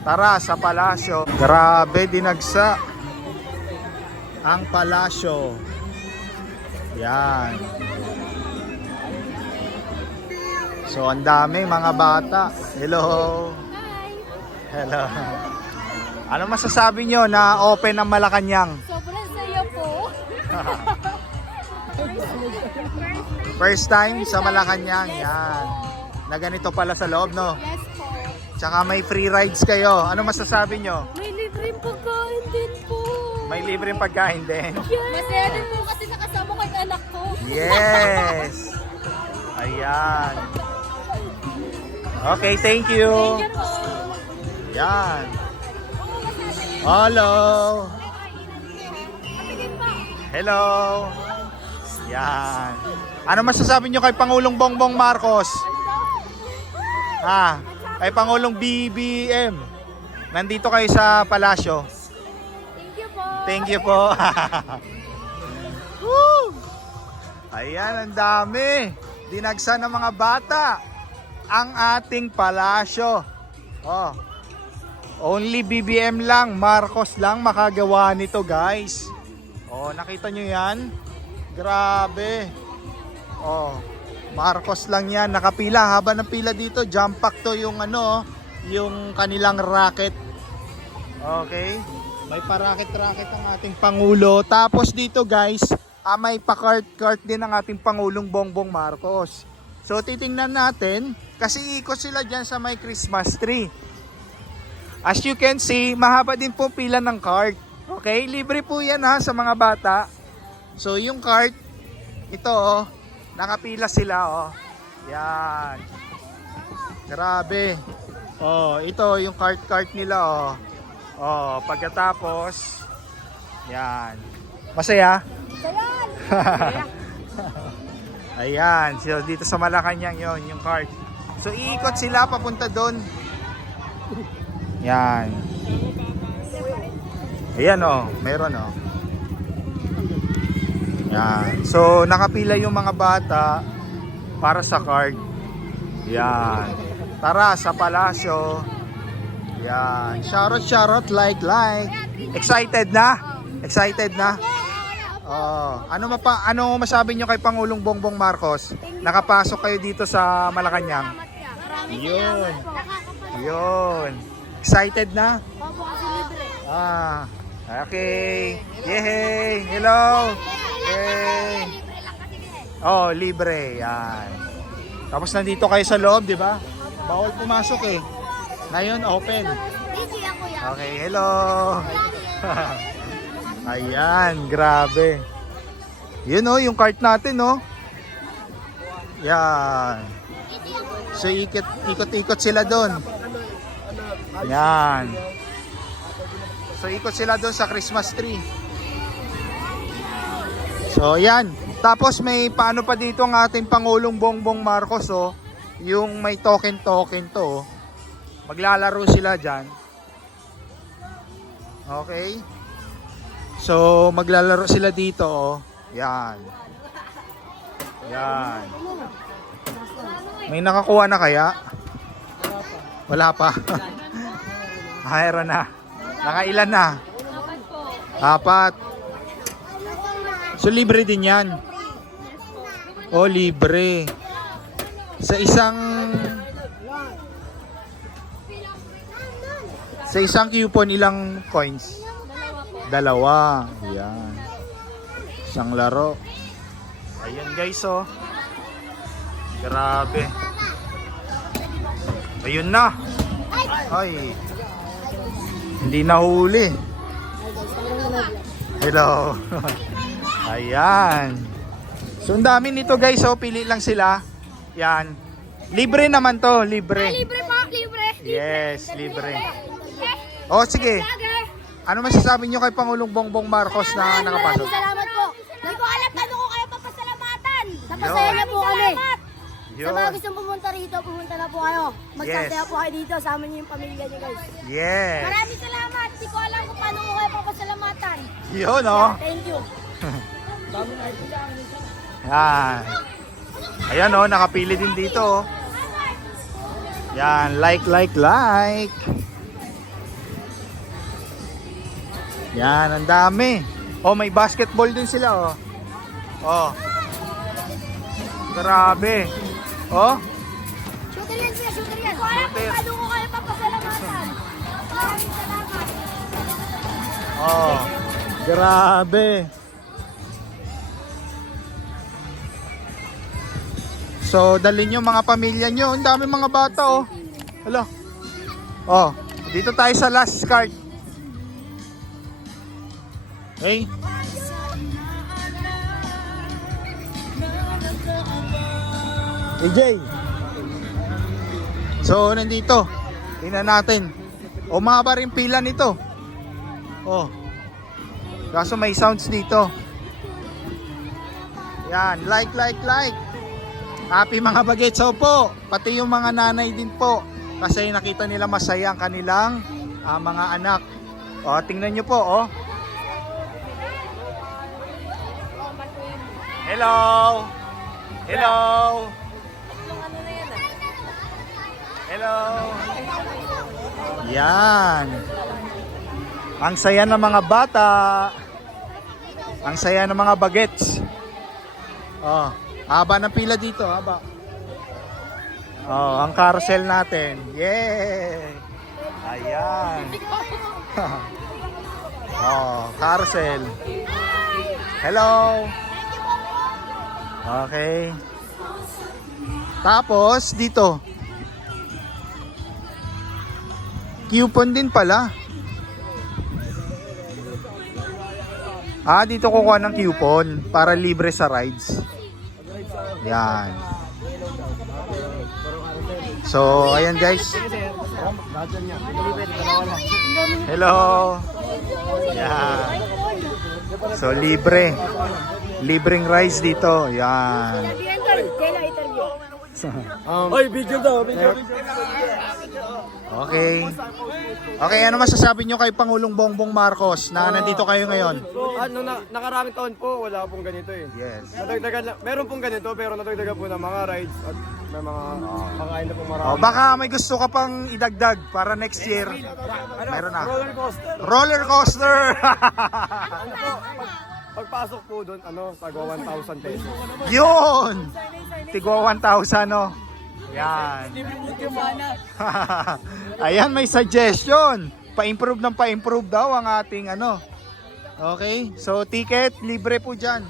Tara sa palasyo. Grabe, dinagsa ang palasyo. Yan. So, ang dami mga bata. Hello. Hello. Ano masasabi nyo na open ang Malacanang? Sobrang saya po. First time sa Malacanang. Yan. Na ganito pala sa loob, no? Yes po. Tsaka may free rides kayo. Ano masasabi nyo? May libreng pagkain din po. May libreng pagkain din. Yes. Masaya din po kasi nakasama ko yung anak ko. Yes. Ayan. Okay, thank you. Thank you po. Yan. Hello. Hello. Yan. Ano masasabi nyo kay Pangulong Bongbong Marcos? Ha? Kay Pangulong BBM. Nandito kayo sa palasyo. Thank you po. Thank you po. Woo! Ayan, ang dami. Dinagsa ng mga bata ang ating palasyo. Oh. Only BBM lang, Marcos lang makagawa nito, guys. Oh, nakita nyo yan? Grabe. Oh, Marcos lang yan. Nakapila, haba ng pila dito. Jump pack to yung ano, yung kanilang racket. Okay? May pa-racket-racket ang ating Pangulo. Tapos dito, guys, may pa-cart-cart din ang ating Pangulong Bongbong Marcos. So, titingnan natin, kasi ikot sila dyan sa may Christmas tree. As you can see, mahaba din po pila ng cart. Okay? Libre po yan ha sa mga bata. So, yung cart, ito oh, nakapila sila oh. Yan. Grabe. Oh, ito yung cart nila oh. Oh, pagkatapos, yan. Masaya? Sayan. Ayan, so dito sa Malacanang yon yung cart. So, iikot sila papunta doon. Yan. Ayan oh, meron oh. Yan. So, nakapila yung mga bata para sa card. Yan. Tara sa palasyo. Yan. Shoutout, like. Excited na? Excited na? Oh, ano masabi nyo kay Pangulong Bongbong Marcos? Nakapasok kayo dito sa Malacanang. Yun. Yun. Excited na? Opo, kasi libre. Ah, okay. Yay! Hello! Yay! Oh, libre. Yan. Tapos nandito kayo sa loob, di ba? Bawal pumasok eh. Ngayon, open. Busy ako yan. Okay, hello! Ayan, grabe. Yun oh, yung cart natin oh. Yan. So, ikot-ikot sila doon. Yan. So, ikot sila doon sa Christmas tree. So, yan. Tapos may paano pa dito ang ating Pangulong Bongbong Marcos, oh. Yung may token to, oh. Maglalaro sila dyan. Okay. So, maglalaro sila dito, oh. Yan. Yan. May nakakuha na kaya? Wala pa. Mayroon na. Nakailan na? 4. So, libre din yan. Oh, libre. Sa isang coupon, ilang coins? 2. Yan. Isang laro. Ayan guys, oh. Grabe. Ayun na. Ay. Hindi nahuli. Hello. Ayan. So, ang dami nito guys, oh. Pili lang sila. Yan. Libre naman to, libre. Libre pa, libre. Yes, libre. Oh, sige. Ano masasabi nyo kay Pangulong Bongbong Marcos na nakapasok? Salamat po. Hindi ko alam paano ko kayo papasalamatan. Napasaya na po kami. Sa mga gustong pumunta rito, pumunta na po kayo. Magsasaya po kayo dito. Sama niyo yung pamilya niyo guys. Yes. Maraming salamat. Hindi ko alam kung paano ko kayo papasalamatan. Yun, oh. Thank you. Yan. Ayan, oh. Nakapili din dito, oh. Yan. Like. Yan, ang dami. Oh, may basketball din sila, oh. Oh. Grabe. Oh. Shooter yan siya, shooter yan. Kung alam kung paano ko kayo papasalamatan. Maraming salamat. Oh. Grabe. So, dalhin nyo mga pamilya nyo. Ang dami mga bata, oh. Hala. Oh, dito tayo sa last card. Okay. AJ. So, nandito. Tingnan natin. O, mahaba rin pila nito. Oh. Kaso may sounds dito. Yan, like. Happy mga bagets po. Pati yung mga nanay din po. Kasi nakita nila masaya ang kanilang mga anak. O, tingnan nyo po, oh. Hello! Hello! Hello! Yan. Ang saya ng mga bata. Ang saya ng mga bagets. Oh, haba ng pila dito, haba. Oh, ang carousel natin. Yay! Ayan. Oh, carousel. Hello. Okay. Tapos dito. Coupon din pala. Ah, dito kukuha ng coupon para libre sa rides. Yan. So, ayan guys. Hello. Yan. So, libre. Libreng rides dito. Yan. Oy, video daw, video. Okay. Okay, ano masasabi nyo kay Pangulong Bongbong Marcos na nandito kayo ngayon? Ano nakaraming taon po, wala pong ganito eh. Yes. Nadagdagan, meron pong ganito pero nadagdagan po ng mga rides at may mga pangkain na pong marami. Oh, baka may gusto ka pang idagdag para next year. Meron na. Roller coaster. Roller coaster. Ano po, pagpasok po doon, tagwa 1,000 pesos. Yun. Tigwa 1,000, no? Yan. Ayan, may suggestion. Pa-improve ng pa-improve daw ang ating Okay? So, ticket, libre po dyan.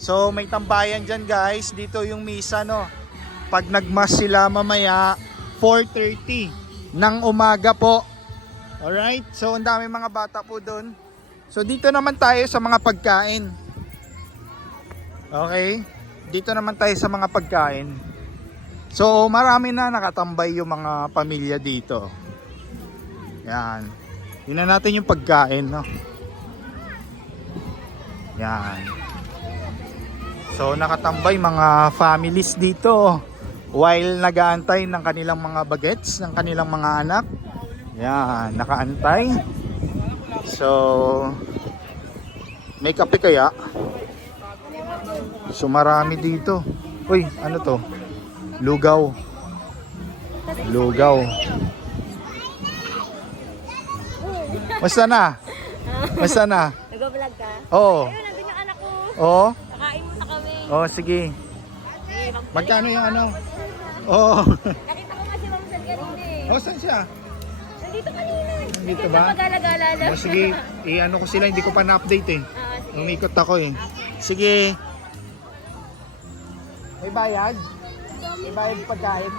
So, may tambayan dyan, guys. Dito yung misa, no? Pag nagmas sila mamaya, 4:30 ng umaga po. Alright? So, ang dami mga bata po doon. So, dito naman tayo sa mga pagkain. Okay? Dito naman tayo sa mga pagkain. So, marami na nakatambay yung mga pamilya dito. Yan. Tingnan natin yung pagkain, no? Yan. So, nakatambay mga families dito while nag-aantay ng kanilang mga bagets, ng kanilang mga anak. Yan, nakaantay. So, may kape kaya? So, marami dito. Uy, ano to? Lugaw. Lugaw. Basta na? Basta na? Nag-vlog ka? Oo. Ayun, nandun yung anak ko. Oo? Nakain muna kami. Oo, sige. Magkano yung Oo. Nakita ko nga si Ma'am Sal kanina eh. Oh, saan siya? Nandito kanina. Nandito ba? Magala-gala lang. Oh, sige. I-ano ko sila, hindi ko pa na-update eh. Sige. Umikot ako eh. Sige. May bayad? May bayad pagkain?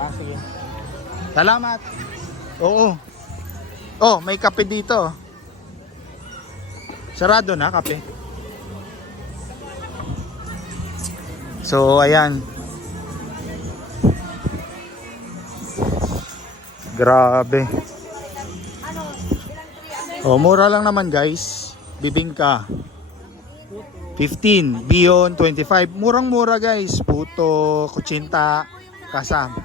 Ah, sige. Salamat. Oo. Oh, may kape dito. Sarado na kape. So, ayan. Grabe. Oh, mura lang naman guys. Bibingka 15, Bion 25. Murang-mura guys. Puto, kutsinta, kasam.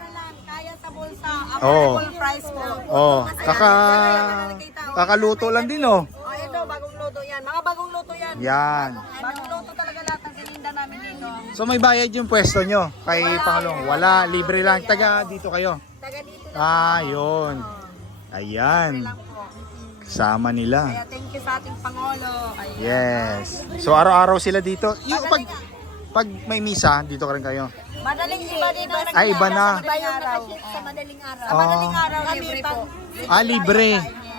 Kaya sa bulsa, Oh. affordable price po. Oh, kakaluto lang din oh. Oh, ito, bagong luto yan. Mga bagong luto yan. Yan. Bagong luto talaga lahat ng tininda namin dito. So may bayad yung pwesto nyo kay Pangulong. Wala, libre lang. Taga dito kayo. Taga dito lang. Ah, yun. Ayan. lang po. Sama nila. Kaya thank you sa ating Pangulo. Ayan. Yes. So araw-araw sila dito. Yung pag may misa, dito ka rin kayo. Madaling iba din ang Ay, iba na. Iba yung nakaship sa madaling araw. Sa madaling araw, libre po. Libre.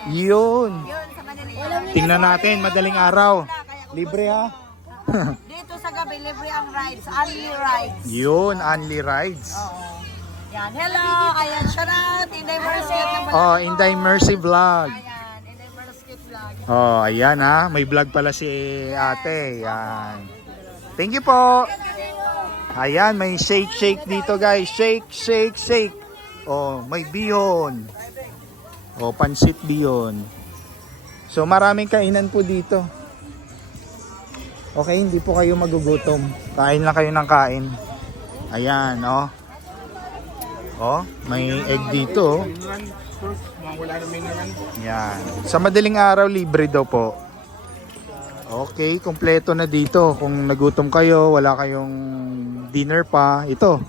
Yun. Yun, sa madaling araw. Tingnan natin, madaling araw. Libre ha. Dito sa gabi, libre ang rides. Only rides. Yun, only rides. Yan. Hello! Ayan, shout out! Inday Mercy. Oh, Inday Mercy Vlog. Ayan, Inday Mercy vlog. Oh, ayan ha. May vlog pala si ate. Yan. Thank you po. Ayan, may shake dito guys. Shake. Oh, may bihon. Oh, pansit bihon. So, maraming kainan po dito. Okay, hindi po kayo magugutom. Kain lang kayo ng kain. Ayan, oh. Oh, may egg dito. Yan. Sa madaling araw, libre daw po. Okay, kompleto na dito. Kung nagutom kayo, wala kayong dinner pa, ito.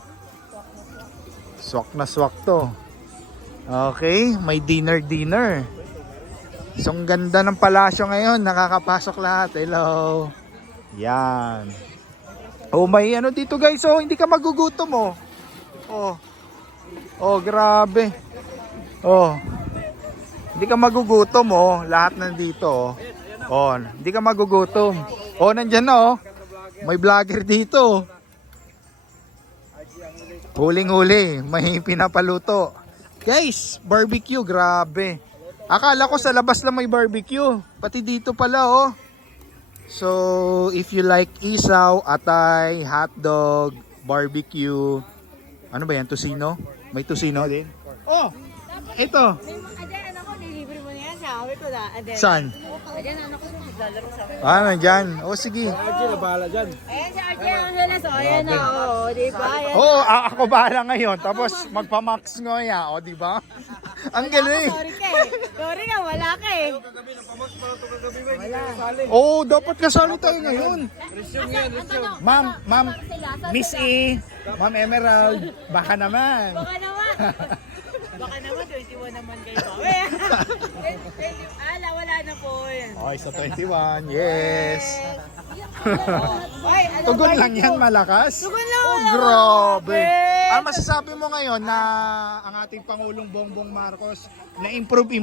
Swak na swak to. Okay, may dinner. So, ang ganda ng palasyo ngayon. Nakakapasok lahat. Hello. Yan. Oh, may ano dito guys. Oh, hindi ka magugutom oh. Oh, grabe. Oh. Hindi ka magugutom oh. Lahat nandito oh. Oh, hindi ka magugutom. Oh, nandiyan na oh. May vlogger dito. Huling-huli, may pinapaluto. Guys, barbecue, grabe. Akala ko sa labas lang may barbecue. Pati dito pala oh. So, if you like isaw, atay, hotdog, barbecue, ano ba yan? Tosino? May tosino din? Oh! Ito! Aden, ako, nilibre mo niya. Sabi ko na, Aden. Saan? Aden, anak ko naglalaro sa akin. Nandyan. Oh, sige. Ayan si RJ Angeles. O, ayan na. O, di ba? Ayan. Oh, ako bahala ngayon. Tapos magpa-max ngoya. O, di ba? Ang galing. Sorry ka eh. Sorry nga, wala ka eh. Oh, dapat kasali tayo ngayon. Ma'am, Miss E, Ma'am Emerald, baka naman. Baka naman. Baka naman, 21 naman kayo. Wala na po. Yan. Okay, sa 21, yes. Ay, ano Tugon ba lang yun yan, po? malakas. Tugon lang, Oh, wala. grabe. Grabe. Ano masasabi mo ngayon na ang ating Pangulong Bongbong Marcos na improve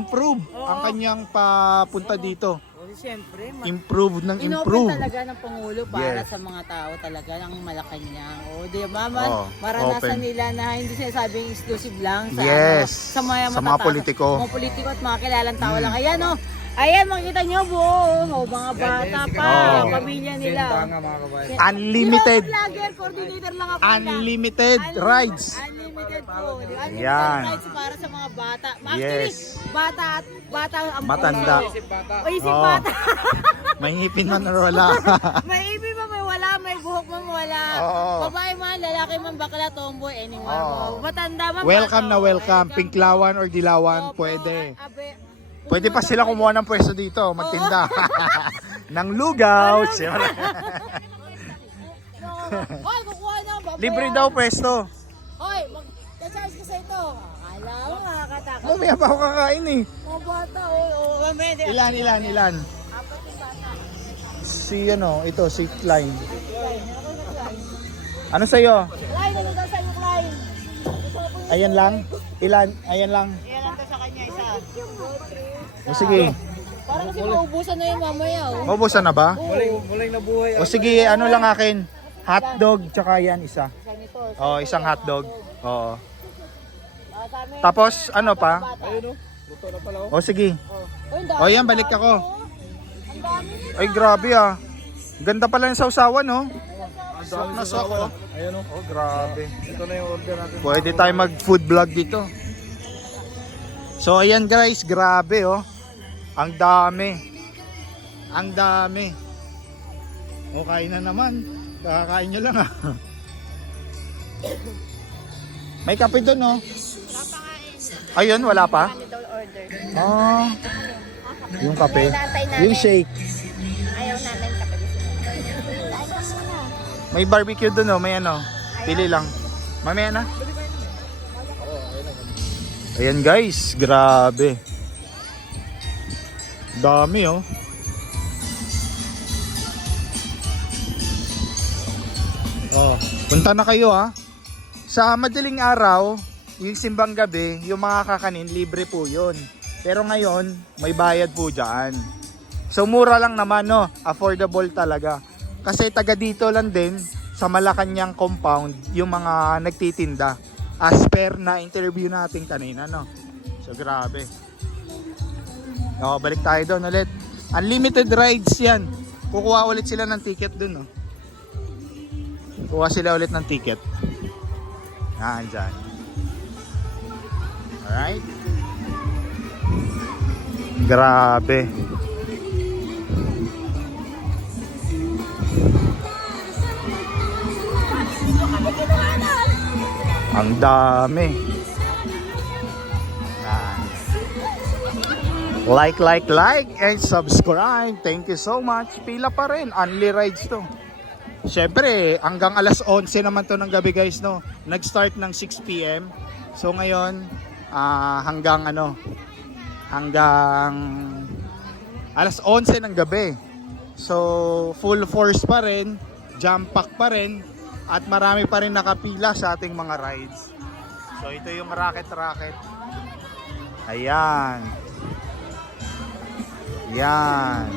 ang kanyang papunta dito? Siyempre, Improve ng inopen improve. talaga ng Pangulo para Yes. sa mga tao talaga ng Malacanang. O, di ba man? Oh, Maranasan open. nila na hindi sinasabing exclusive lang sa, Yes. sa mga Sa mga matataas- politiko. Mga politiko at mga kilalang tao lang. Ayan o. Ayan, makikita nyo buo. O, mga bata pa. Oh. Pamilya nila. Unlimited. Vlogger, coordinator lang ako. Unlimited rides. Unlimited po. Di ba? Unlimited Yan. rides para sa mga bata. Actually, Yes. bata ang Matanda. O, isip Oh. bata. May ngipin man or wala. May ibig man, may wala, may buhok man wala. Oo. Babae man, lalaki man, bakla, tomboy, anyone Oo. mo. Matanda man, Welcome bata, na welcome. Pinklawan or dilawan, Opo, pwede. abe, Pwede pa sila kumuha ng pwesto dito, magtinda. Ng lugaw. Hoy, kukuha na, babae. Libre daw pwesto. Hoy, mag-charge ka sa ito. Akala mo, makakatakot. Mamaya pa ako kakain eh. Mga bata, o, mamaya. Ilan? Si ito, si Klein. Ano sa'yo? Klein, ano daw sa'yo, Klein? Ayan lang? Ilan? Ayan lang. Yan lang daw sa kanya, isa. O sige. Parang kasi maubusan na yung mamaya, oh. Maubusan na ba? Muling nabuhay. O sige, ano lang akin? Hotdog, tsaka yan, isa. Ganito. O, isang hotdog. Oo. Sa amin, Tapos, ano pa? bata. Luto na pala. O sige. Uy, ang dami. O yan, balik ako. Ang dami nila. Ay, grabe ah. Ganda pala ng sausawan, no? Swak na swak, oh. Ayun o. Oh, grabe. Ito na yung order natin. Pwede tayo mag-food vlog dito. So, ayan guys, grabe, oh. Ang dami. Ang dami. O, kain na naman. Kakakain nyo lang, ah. May kape doon, no? Ayun, wala pa? Ah, yung kape. Yung shake. Ayaw namin kapag May barbecue doon, no? May ano. Pili lang. Mamaya na. Ayan guys, grabe. Dami oh. Oh, punta na kayo ha. Sa madaling araw, yung simbang gabi, yung mga kakanin, libre po yun. Pero ngayon, may bayad po dyan. So mura lang naman no, affordable talaga. Kasi taga dito lang din, sa Malacanang compound, yung mga nagtitinda. As per na interview natin kanina no. So grabe. O, balik tayo doon ulit. Unlimited rides yan. Kukuha ulit sila ng ticket doon no. Kuha sila ulit ng ticket. Yan dyan. Alright. Grabe. Ang dami. Yan. Like and subscribe. Thank you so much. Pila pa rin. Only rides to. Siyempre, hanggang alas 11 naman to ng gabi guys, no? Nag-start ng 6 PM. So ngayon, hanggang alas 11 ng gabi. So, full force pa rin, jump pack pa rin, at marami pa rin nakapila sa ating mga rides. So, ito yung Rocket. Ayan. Yan.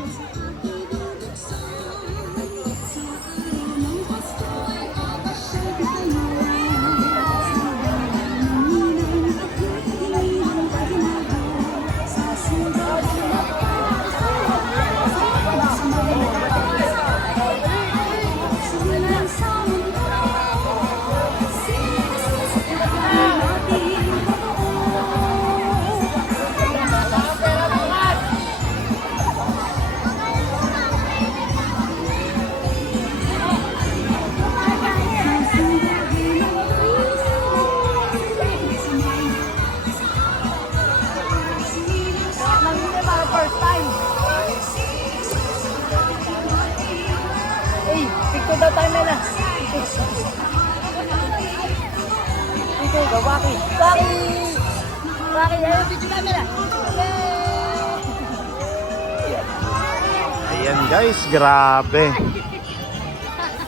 Ayan guys, grabe.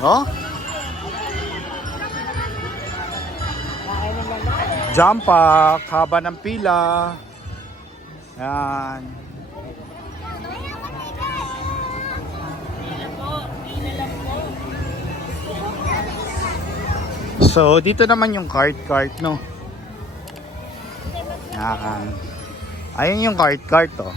Oh? Jump pack, haba ng pila. Ayan. So, dito naman yung cart, no? Ayan. Ayan yung cart, oh.